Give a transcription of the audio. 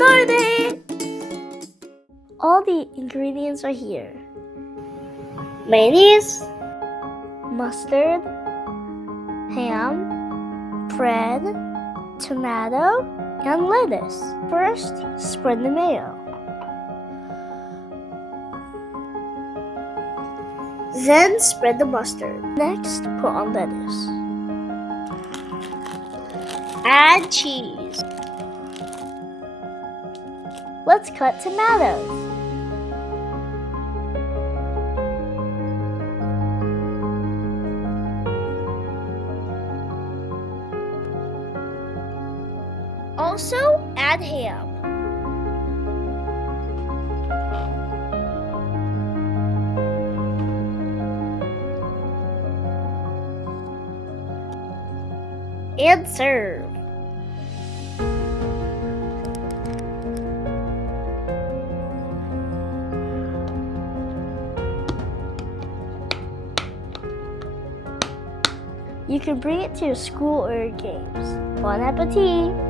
started! All the ingredients are here. Mayonnaise, mustard, ham, bread, tomato, and lettuce. First, spread the mayo. Then spread the mustard. Next, put on lettuce. Add cheese. Let's cut tomatoes. Also, add ham. And serve. You can bring it to your school or your games. Bon appetit!